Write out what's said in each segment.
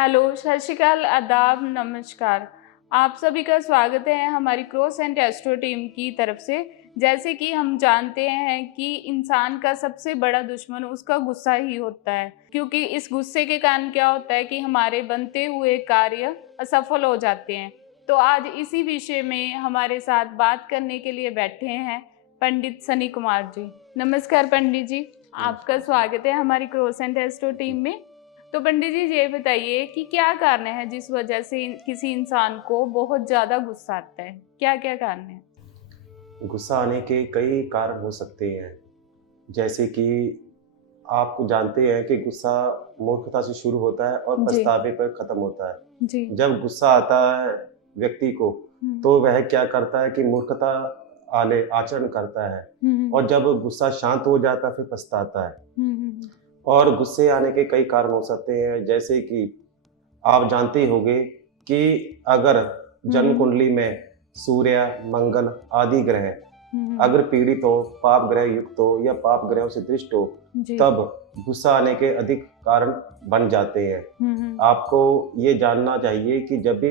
Hello, सत श्री अकाल, आदाब, नमस्कार। आप सभी का स्वागत है हमारी क्रॉस एंड एस्ट्रो टीम की तरफ से। जैसे कि हम जानते हैं कि इंसान का सबसे बड़ा दुश्मन उसका गुस्सा ही होता है, क्योंकि इस गुस्से के कारण क्या होता है कि हमारे बनते हुए कार्य असफल हो जाते हैं। तो आज इसी विषय में हमारे साथ बात करने के लिए बैठे हैं पंडित सनी कुमार जी। नमस्कार पंडित जी, आपका स्वागत है हमारी क्रॉस एंड एस्ट्रो टीम में। तो पंडित जी ये बताइए कि क्या कारण है जिस वजह से किसी इंसान को बहुत ज्यादा गुस्सा आता है, क्या क्या कारण है? गुस्सा आने के कई कारण हो सकते हैं। जैसे कि आप जानते हैं कि गुस्सा मूर्खता से शुरू होता है और जी। पछतावे पर खत्म होता है। जी। जब गुस्सा आता है व्यक्ति को, हम्म। तो वह क्या करता है कि मूर्खता आले आचरण करता है। हम्म। और जब गुस्सा शांत हो जाता है फिर पछताता है। हम्म। और गुस्से आने के कई कारण हो सकते हैं, जैसे कि आप जानते होंगे कि अगर जन्म हम्म। कुंडली में सूर्य, मंगल आदि ग्रह हम्म। अगर पीड़ित हो, पाप ग्रह युक्त हो या पाप ग्रहों से दृष्ट हो, जी। तब गुस्सा आने के अधिक कारण बन जाते हैं। हम्म। आपको ये जानना चाहिए कि जब भी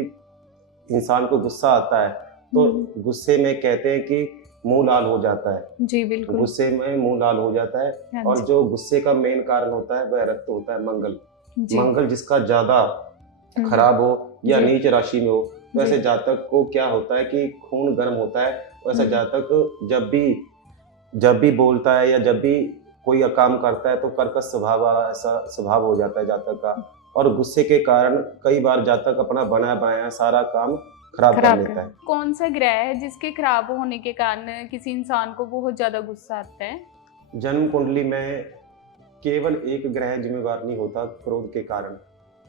इंसान को गुस्सा आता है, तो गुस्से में कहते हैं कि मुंह लाल हो जाता है। जी बिल्कुल। गुस्से में मुंह लाल हो जाता है। हाँ और जी। जो गुस्से का मेन कारण होता है वह रक्त होता है, मंगल। जी। मंगल जिसका ज्यादा हम्म। खराब हो या जी। नीच राशि में हो, वैसे जी। जातक को क्या होता है कि खून गर्म होता है। वैसा हम्म। जातक जब भी बोलता है या जब भी कोई काम करता है तो कर्कश स्वभाव वाला ऐसा स्वभाव हो जाता है जातक का। और गुस्से के कारण कई बार जातक अपना बनाया बनाया सारा काम खराब कर खराब कर लेता है। कौन सा ग्रह है जिसके खराब होने के कारण किसी इंसान को बहुत ज्यादा गुस्सा आता है? जन्म कुंडली में केवल एक ग्रह जिम्मेवार नहीं होता क्रोध के कारण।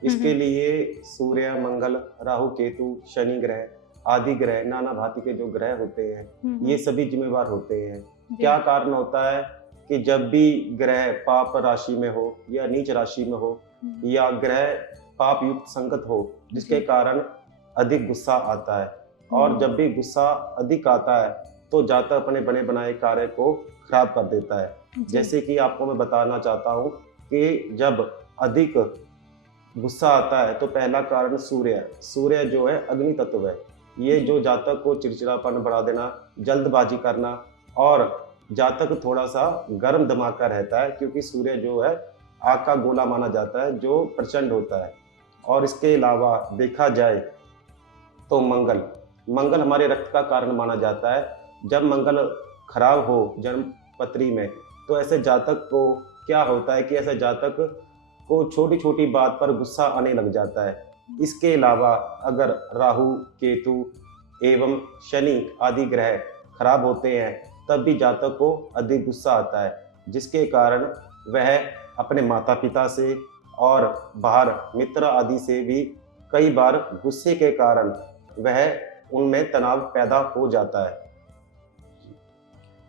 इसके लिए सूर्य, मंगल, राहु, केतु, शनि ग्रह आदि ग्रह, नाना भांति के जो ग्रह होते हैं, ये सभी जिम्मेवार होते हैं। क्या कारण होता है कि जब भी ग्रह पाप राशि में हो या नीच राशि में हो या ग्रह पाप युक्त संगत हो, जिसके कारण अधिक गुस्सा आता है। और जब भी गुस्सा अधिक आता है तो जातक अपने बने बनाए कार्य को खराब कर देता है। जैसे कि आपको मैं बताना चाहता हूँ कि जब अधिक गुस्सा आता है तो पहला कारण सूर्य जो है अग्नि तत्व है। ये जो जातक को चिड़चिड़ापन बढ़ा देना, जल्दबाजी करना, और जातक थोड़ा सा गर्म दिमाग का रहता है, क्योंकि सूर्य जो है आग का गोला माना जाता है जो प्रचंड होता है। और इसके अलावा देखा जाए तो मंगल हमारे रक्त का कारण माना जाता है। जब मंगल खराब हो जन्म पत्री में, तो ऐसे जातक को क्या होता है कि ऐसे जातक को छोटी छोटी बात पर गुस्सा आने लग जाता है। इसके अलावा अगर राहु, केतु एवं शनि आदि ग्रह खराब होते हैं, तब भी जातक को अधिक गुस्सा आता है, जिसके कारण वह अपने माता पिता से और बाहर मित्र आदि से भी कई बार गुस्से के कारण वह उनमें तनाव पैदा हो जाता है।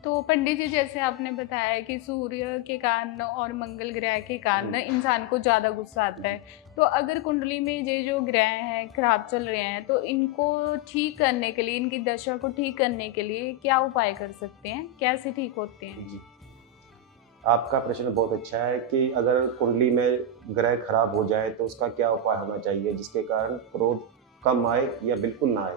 तो पंडित जी, जैसे आपने बताया कि सूर्य के कारण और मंगल ग्रह के कारण इंसान को ज़्यादा गुस्सा आता है, तो अगर कुंडली में ये जो ग्रह हैं खराब चल रहे हैं, तो इनको ठीक करने के लिए, इनकी दशा को ठीक करने के लिए क्या उपाय कर सकते हैं, कैसे ठीक होते हैं? जी, आपका प्रश्न बहुत अच्छा है कि अगर कुंडली में ग्रह खराब हो जाए तो उसका क्या उपाय होना चाहिए जिसके कारण क्रोध कम आए या बिल्कुल ना आए।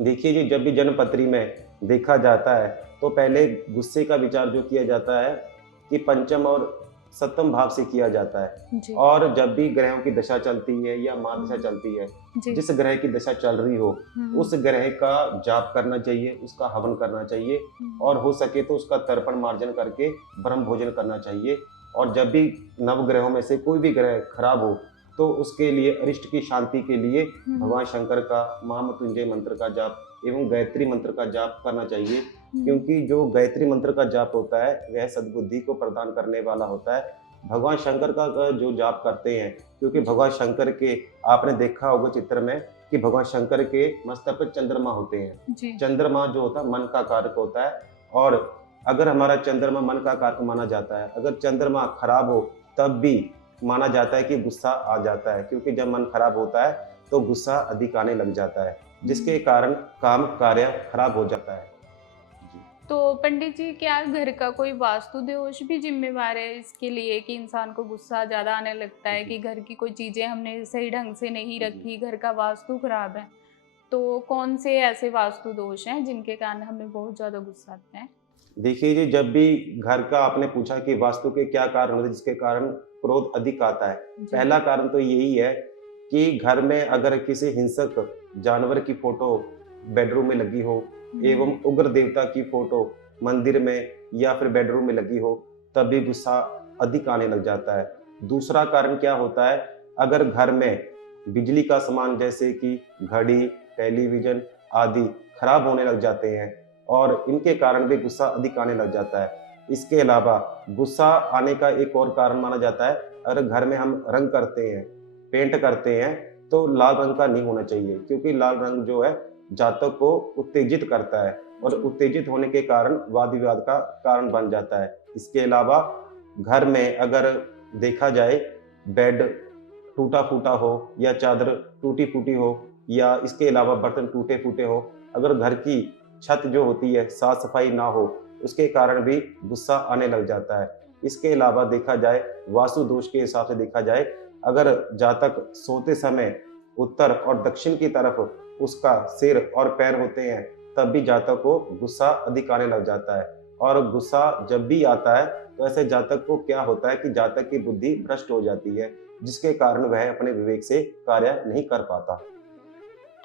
देखिए जी, जब भी जन्म पत्री में देखा जाता है तो पहले गुस्से का विचार जो किया जाता है कि पंचम और सप्तम भाव से किया जाता है। जी। और जब भी ग्रहों की दशा चलती है या महादशा चलती है, जी। जिस ग्रह की दशा चल रही हो उस ग्रह का जाप करना चाहिए, उसका हवन करना चाहिए, और हो सके तो उसका तर्पण मार्जन करके ब्रह्म भोजन करना चाहिए। और जब भी नवग्रहों में से कोई भी ग्रह खराब हो तो उसके लिए अरिष्ट की शांति के लिए भगवान शंकर का महामृत्युंजय मंत्र का जाप एवं गायत्री मंत्र का जाप करना चाहिए। क्योंकि जो गायत्री मंत्र का जाप होता है वह सद्बुद्धि को प्रदान करने वाला होता है। भगवान शंकर का जो जाप करते हैं, क्योंकि भगवान शंकर के आपने देखा होगा चित्र में कि भगवान शंकर के मस्तक पर चंद्रमा होते हैं। चंद्रमा जो होता है मन का कारक होता है। और अगर हमारा चंद्रमा मन का कारक माना जाता है, अगर चंद्रमा खराब हो तब भी माना जाता है कि गुस्सा आ जाता है, क्योंकि जब मन खराब होता है तो गुस्सा अधिक आने लग जाता है, जिसके कारण काम कार्य खराब हो जाता है। तो पंडित जी, क्या घर का कोई वास्तु दोष भी जिम्मेवार है इसके लिए कि इंसान को गुस्सा ज़्यादा आने लगता है कि घर की कोई चीज़ें हमने सही ढंग से नहीं जी। रखी, घर का वास्तु खराब है? तो कौन से ऐसे वास्तु दोष हैं जिनके कारण हमें बहुत ज़्यादा गुस्सा आता है? देखिए जी, जब भी घर का आपने पूछा कि वास्तु के क्या कारण होते हैं जिसके कारण क्रोध अधिक आता है। जी। पहला कारण तो यही है कि घर में अगर किसी हिंसक जानवर की फ़ोटो बेडरूम में लगी हो एवं हुँ, उग्र देवता की फ़ोटो मंदिर में या फिर बेडरूम में लगी हो, तब भी गुस्सा अधिक आने लग जाता है। दूसरा कारण क्या होता है, अगर घर में बिजली का सामान जैसे कि घड़ी, टेलीविज़न आदि खराब होने लग जाते हैं और इनके कारण भी गुस्सा अधिक आने लग जाता है। इसके अलावा गुस्सा आने का एक और कारण माना जाता है, अगर घर में हम रंग करते हैं, पेंट करते हैं, तो लाल रंग का नहीं होना चाहिए क्योंकि लाल रंग जो है जातक को उत्तेजित करता है और जी। उत्तेजित होने के कारण वाद-विवाद का कारण बन जाता है। इसके अलावा घर में अगर देखा जाए बेड टूटा-फूटा हो या चादर टूटी-फूटी हो या इसके अलावा बर्तन टूटे-फूटे हो, अगर घर की छत जो होती है साफ-सफाई ना हो, उसके कारण भी गुस्सा आने लग जाता है। इसके अलावा देखा जाए वास्तु दोष के हिसाब से देखा जाए, अगर जातक सोते समय उत्तर और दक्षिण की तरफ उसका सिर और पैर होते हैं, तब भी जातक को गुस्सा अधिक आने लग जाता है। और गुस्सा जब भी आता है, तो ऐसे जातक को क्या होता है कि जातक की बुद्धि भ्रष्ट हो जाती है, जिसके कारण वह अपने विवेक से कार्य नहीं कर पाता।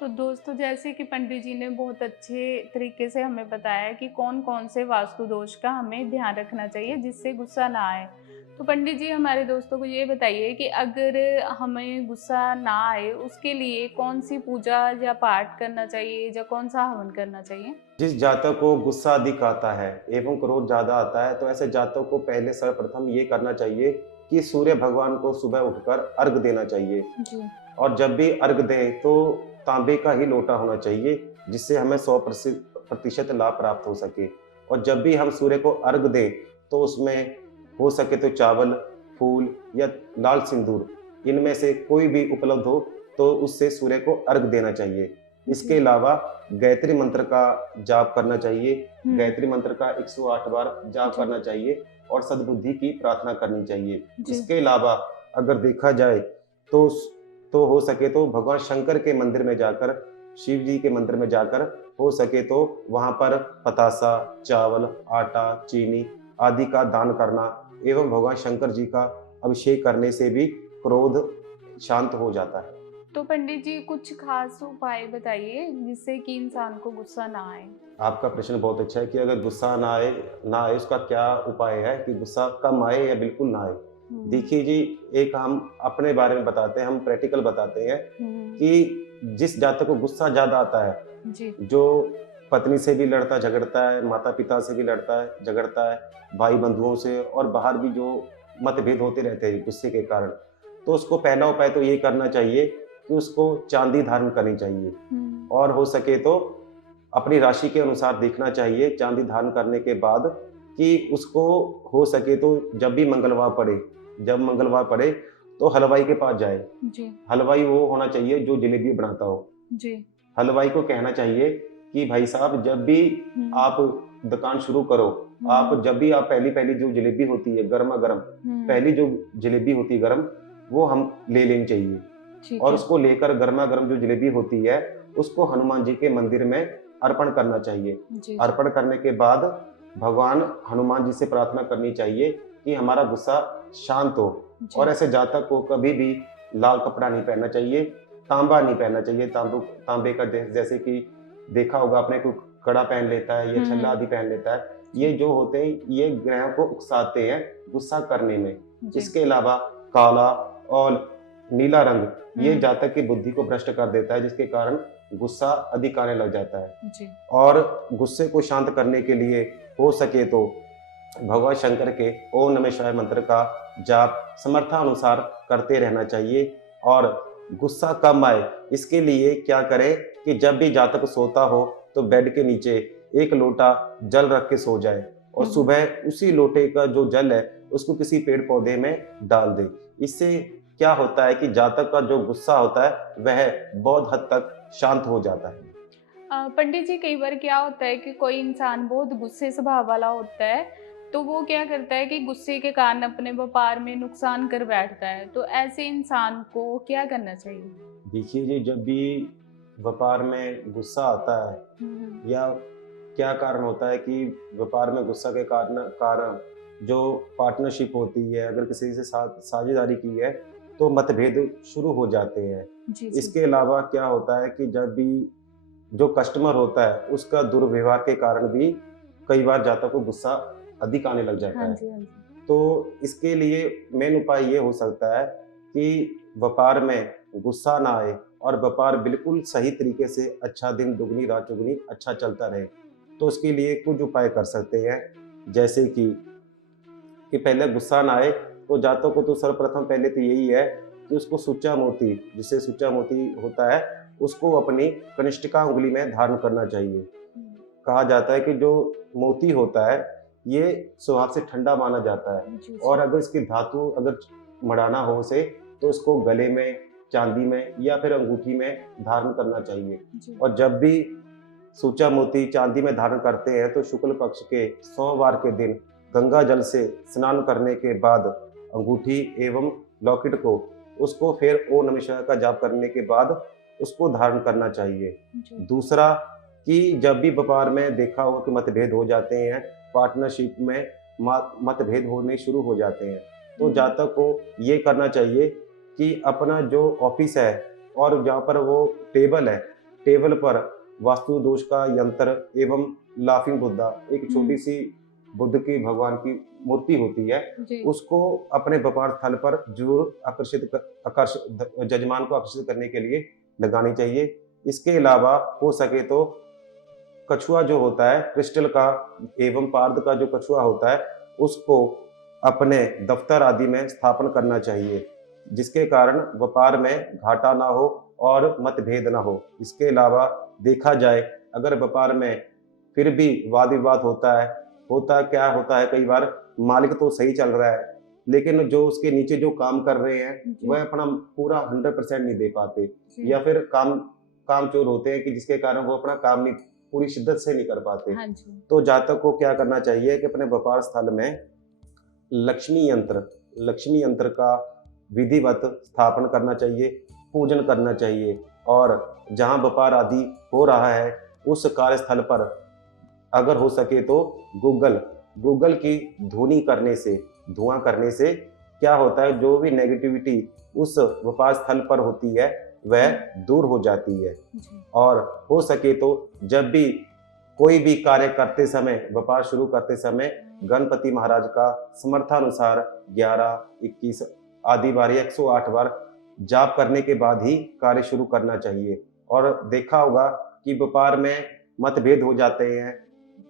तो दोस्तों, जैसे कि पंडित जी ने बहुत अच्छे तरीके से हमें बताया कि कौन-कौन से वास्तु दोष का हमें ध्यान रखना चाहिए जिससे गुस्सा ना आए। तो पंडित जी, हमारे दोस्तों को ये बताइए कि अगर हमें गुस्सा ना आए उसके लिए कौन-सी पूजा या पाठ करना चाहिए या कौन-सा हवन करना चाहिए? जिस जातक को गुस्सा अधिक आता है एवं क्रोध ज़्यादा आता है, तो ऐसे जातक को पहले सर्वप्रथम ये करना चाहिए कि सूर्य भगवान को सुबह उठकर अर्घ देना चाहिए जी। और जब भी अर्घ दें, तो तांबे का ही लोटा होना चाहिए, जिससे हमें 100% लाभ प्राप्त हो सके। और जब भी हम सूर्य को अर्घ दें, तो उसमें हो सके तो चावल, फूल या लाल सिंदूर, इनमें से कोई भी उपलब्ध हो, तो उससे सूर्य को अर्घ देना चाहिए। इसके जी। अलावा गायत्री मंत्र का जाप करना चाहिए। हुँ। गायत्री मंत्र का 108 बार जाप जी। करना चाहिए और सद्बुद्धि की प्रार्थना करनी चाहिए। जी। इसके अलावा अगर देखा जाए तो हो सके तो भगवान शंकर के मंदिर में जाकर, शिव जी के मंदिर में जाकर हो सके तो वहाँ पर पतासा, चावल, आटा, चीनी आदि का दान करना एवं भगवान शंकर जी का अभिषेक करने से भी क्रोध शांत हो जाता है। तो पंडित जी, कुछ खास उपाय बताइए जिससे कि इंसान को गुस्सा ना आए? आपका प्रश्न बहुत अच्छा है कि अगर गुस्सा ना आए उसका क्या उपाय है कि गुस्सा कम आए या बिल्कुल ना आए। हुँ। देखिए जी, एक हम अपने बारे में बताते हैं, हम प्रैक्टिकल बताते हैं हुँ। कि जिस जातक को गुस्सा ज़्यादा आता है, जी। जो पत्नी से भी लड़ता झगड़ता है, माता-पिता से भी लड़ता है झगड़ता है, भाई-बंधुओं से और बाहर भी जो मतभेद होते रहते हैं गुस्से के कारण, तो उसको पहला उपाय तो ये करना चाहिए कि उसको चाँदी धारण करनी चाहिए हुँ। और हो सके तो अपनी राशि के अनुसार देखना चाहिए चाँदी धारण करने के बाद कि उसको हो सके तो जब मंगलवार पड़े तो हलवाई के पास जाए। जी। हलवाई वो होना चाहिए जो जलेबी बनाता हो। जी। हलवाई को कहना चाहिए कि भाई साहब जब भी हुँ। आप दुकान शुरू करो, हुँ। आप जब भी आप पहली-पहली जो जलेबी होती है गरमा-गरम, हुँ। पहली जो जलेबी होती है गरम, वो हम ले लेनी चाहिए ठीक और है। उसको लेकर गरमा-गरम जो जलेबी होती है, उसको हनुमान जी के मंदिर में अर्पण करना चाहिए। जी, जी। अर्पण करने के बाद भगवान हनुमान जी से प्रार्थना करनी चाहिए कि हमारा गुस्सा शांत हो और जी। ऐसे जातक को कभी भी लाल कपड़ा नहीं पहनना चाहिए, तांबा नहीं पहनना चाहिए। तांबे का जैसे कि देखा होगा आपने कोई कड़ा पहन लेता है या छल्ला हुँ। आदि पहन लेता है। जी। ये जो होते हैं, ये ग्रहों को उकसाते हैं गुस्सा करने में। जी। इसके अलावा काला और नीला रंग ये हुँ। जातक की बुद्धि को भ्रष्ट कर देता है, जिसके कारण गुस्सा अधिक आने लग जाता है। जी। और गुस्से को शांत करने के लिए हो सके तो भगवान शंकर के ओम नमः शिवाय मंत्र का जाप समर्थानुसार करते रहना चाहिए और गुस्सा कम आए इसके लिए क्या करें कि जब भी जातक सोता हो तो बेड के नीचे एक लोटा जल रख के सो जाए और हुँ, हुँ। सुबह उसी लोटे का जो जल है उसको किसी पेड़ पौधे में डाल दे। इससे क्या होता है कि जातक का जो गुस्सा होता है वह बहुत हद तक शांत हो जाता है। पंडित जी, कई बार क्या होता है कि कोई इंसान बहुत गुस्से स्वभाव वाला होता है, तो वो क्या करता है कि गुस्से के कारण अपने व्यापार में नुकसान कर बैठता है। तो ऐसे इंसान को क्या करना चाहिए? देखिए जी, जब भी व्यापार में गुस्सा आता है हम्म। या क्या कारण होता है कि व्यापार में गुस्सा के कारण कारण जो पार्टनरशिप होती है, अगर किसी से साथ साझेदारी की है तो मतभेद शुरू हो जाते हैं। जी जी। इसके अलावा क्या होता है कि जब भी जो कस्टमर होता है उसका दुर्व्यवहार के कारण भी कई बार जातक को गुस्सा अधिक आने लग हाँ जाता है। जी, हाँ जी। तो इसके लिए मेन उपाय ये हो सकता है कि व्यापार में गुस्सा ना आए और व्यापार बिल्कुल सही तरीके से अच्छा दिन दुगनी रात चौगुनी अच्छा चलता रहे। तो उसके लिए कुछ उपाय कर सकते हैं, जैसे कि पहले गुस्सा ना आए तो जातकों को तो सर्वप्रथम पहले तो यही है कि उसको सुच्चा मोती, जिससे सुच्चा मोती होता है, उसको अपनी कनिष्ठिका उंगली में धारण करना चाहिए। हम्म। कहा जाता है कि जो मोती होता है ये स्वभाव से ठंडा माना जाता है जी और जी। अगर इसकी धातु अगर मढ़ाना हो उसे तो इसको गले में, चांदी में या फिर अंगूठी में धारण करना चाहिए। जी। और जब भी सूचा मोती चांदी में धारण करते हैं तो शुक्ल पक्ष के सोमवार के दिन गंगा जल से स्नान करने के बाद अंगूठी एवं लॉकेट को उसको फिर ओम नमः शिवाय का जाप करने के बाद उसको धारण करना चाहिए। जी। दूसरा, कि जब भी व्यापार में देखा हो कि मतभेद हो जाते हैं, पार्टनरशिप में मतभेद होने शुरू हो जाते हैं, तो हम्म। जातक को ये करना चाहिए कि अपना जो ऑफिस है और जहाँ पर वो टेबल है, टेबल पर वास्तु दोष का यंत्र एवं लाफिंग बुद्धा, एक छोटी हम्म। सी बुद्ध की भगवान की मूर्ति होती है, जी। उसको अपने व्यापार स्थल पर जरूर आकर्षित जजमान को आकर्षित करने के लिए लगानी चाहिए। इसके अलावा हो सके तो कछुआ जो होता है क्रिस्टल का एवं पार्द का जो कछुआ होता है उसको अपने दफ्तर आदि में स्थापन करना चाहिए, जिसके कारण व्यापार में घाटा ना हो और मतभेद ना हो। इसके अलावा देखा जाए अगर व्यापार में फिर भी वाद विवाद होता है कई बार मालिक तो सही चल रहा है लेकिन जो उसके नीचे जो काम कर रहे हैं जी वह अपना पूरा 100% नहीं दे पाते जी। या फिर काम चोर होते हैं कि जिसके कारण वो अपना काम नहीं पूरी शिद्दत से नहीं कर पाते। हाँ जी। तो जातक को क्या करना चाहिए कि अपने व्यापार स्थल में लक्ष्मी यंत्र का विधिवत स्थापन करना चाहिए, पूजन करना चाहिए और जहाँ व्यापार आदि हो रहा है उस कार्यस्थल पर अगर हो सके तो गूगल गूगल की धुआं करने से क्या होता है, जो भी नेगेटिविटी उस व्यापार स्थल पर होती है वह दूर हो जाती है। जी। और हो सके तो जब भी कोई भी कार्य करते समय, व्यापार शुरू करते समय गणपति महाराज का समर्थानुसार 11, 21 आदि बार 108 बार जाप करने के बाद ही कार्य शुरू करना चाहिए। और देखा होगा कि व्यापार में मतभेद हो जाते हैं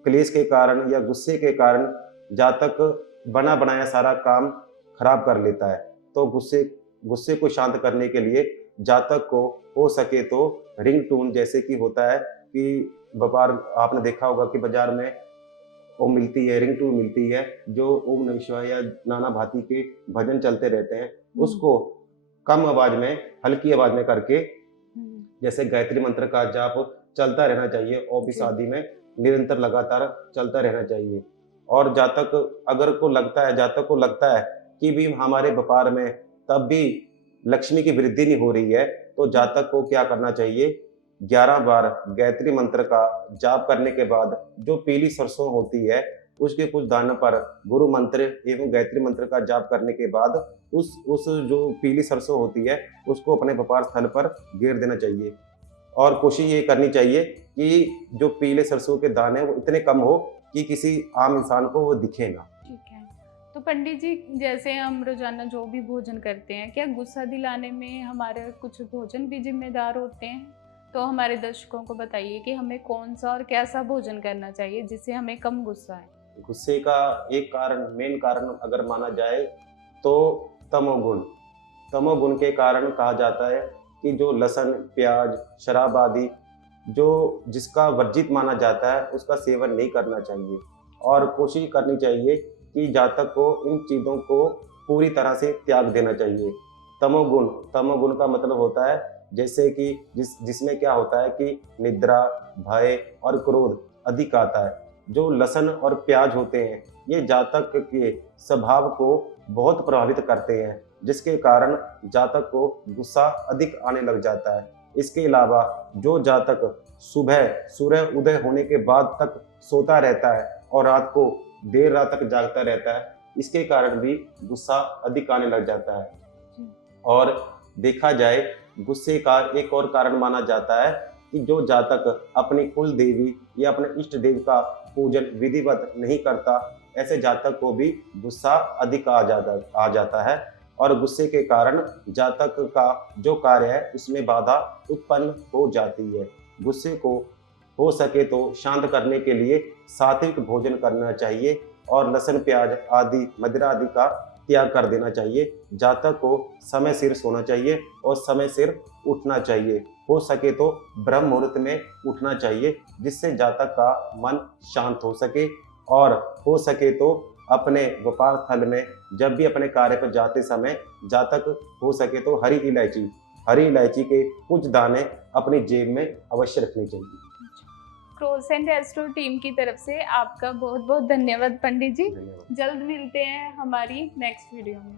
क्लेश के कारण या गुस्से के कारण, जातक बना बनाया सारा काम खराब कर लेता है। तो गुस्से को शांत करने के लिए जातक को हो सके तो रिंग टून जैसे कि होता है कि व्यापार आपने देखा होगा कि बाजार में वो मिलती है, रिंग टून मिलती है जो ओम नमः शिवाय या नाना भांति के भजन चलते रहते हैं, उसको कम आवाज में हल्की आवाज में करके जैसे गायत्री मंत्र का जाप चलता रहना चाहिए। ऑफिस जी। आदि में निरंतर लगातार चलता रहना चाहिए। और जातक को लगता है कि भी हमारे व्यापार में तब भी लक्ष्मी की वृद्धि नहीं हो रही है, तो जातक को क्या करना चाहिए, 11 बार गायत्री मंत्र का जाप करने के बाद जो पीली सरसों होती है उसके कुछ दानों पर गुरु मंत्र एवं गायत्री मंत्र का जाप करने के बाद उस जो पीली सरसों होती है उसको अपने व्यापार स्थल पर घेर देना चाहिए। और कोशिश ये करनी चाहिए कि जो पीले सरसों के दाने वो इतने कम हो कि किसी आम इंसान को वो दिखे ना। ठीक है। तो पंडित जी, जैसे हम रोजाना जो भी भोजन करते हैं, क्या गुस्सा दिलाने में हमारे कुछ भोजन भी जिम्मेदार होते हैं? तो हमारे दर्शकों को बताइए कि हमें कौन सा और कैसा भोजन करना चाहिए जिससे हमें कम गुस्सा आए? गुस्से का एक मेन कारण अगर माना जाए तो तमोगुण। तमोगुण के कारण कहा जाता है कि जो लहसुन, प्याज, शराब आदि जो जिसका वर्जित माना जाता है उसका सेवन नहीं करना चाहिए। और कोशिश करनी चाहिए कि जातक को इन चीज़ों को पूरी तरह से त्याग देना चाहिए। तमोगुण का मतलब होता है जैसे कि जिसमें क्या होता है कि निद्रा, भय और क्रोध अधिक आता है। जो लहसुन और प्याज होते हैं, ये जातक के स्वभाव को बहुत प्रभावित करते हैं, जिसके कारण जातक को गुस्सा अधिक आने लग जाता है। इसके अलावा जो जातक सुबह सूर्य उदय होने के बाद तक सोता रहता है और रात को देर रात तक जागता रहता है, इसके कारण भी गुस्सा अधिक आने लग जाता है। और देखा जाए, गुस्से का एक और कारण माना जाता है कि जो जातक अपनी कुल देवी या अपने इष्ट देव का पूजन विधिवत नहीं करता, ऐसे जातक को भी गुस्सा अधिक आ जाता है और गुस्से के कारण जातक का जो कार्य है उसमें बाधा उत्पन्न हो जाती है। गुस्से को हो सके तो शांत करने के लिए सात्विक भोजन करना चाहिए और लहसुन, प्याज आदि, मदिरा आदि का त्याग कर देना चाहिए। जातक को समय सिर सोना चाहिए और समय सिर उठना चाहिए। हो सके तो ब्रह्म मुहूर्त में उठना चाहिए, जिससे जातक का मन शांत हो सके। और हो सके तो अपने व्यापार स्थल में जब भी अपने कार्य पर जाते समय जातक हो सके तो हरी इलायची के कुछ दाने अपनी जेब में अवश्य रखनी चाहिए। क्रोस एंड एस्ट्रो टीम की तरफ से आपका बहुत बहुत धन्यवाद पंडित जी। धन्यवाद। जल्द मिलते हैं हमारी नेक्स्ट वीडियो में।